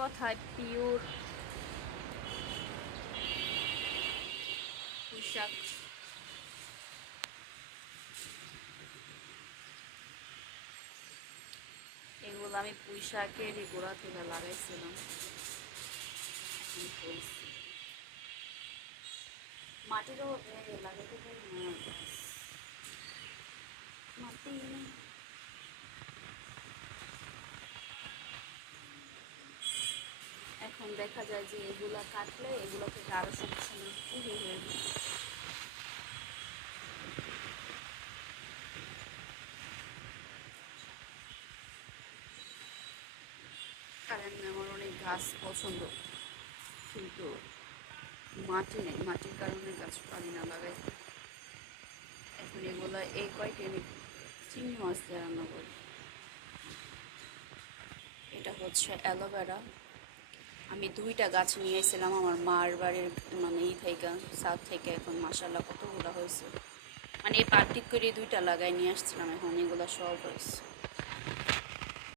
কথায় পিওর পোশাক। এগুলো আমি পুঁইশাকের গোড়া থেকে লাগাইছিলাম, মাটিরও লাগাইতে পারি না, মাটি এখন দেখা যায় যে এগুলা কাটলে এগুলো থেকে আরো সমস্যা হয়ে যাবে। কারণ আমার অনেক গাছ পছন্দ, কিন্তু মাটি নেই, মাটির কারণে গাছ পারি না লাগাইতে। এখন এগুলো এই কয়টি চিংড়ি মাছ দিয়ে রান্না করি। এটা হচ্ছে অ্যালোভেরা। আমি 2টা গাছ নিয়ে এসেছিলাম আমার মার বাড়ির, মানে থেকে সাউথ থেকে। এখন মাসাল্লাহ কতগুলো হয়েছে, মানে এই পার্টি করে 2টা লাগাই নিয়ে আসছিলাম, এখন এগুলো সব হয়েছে।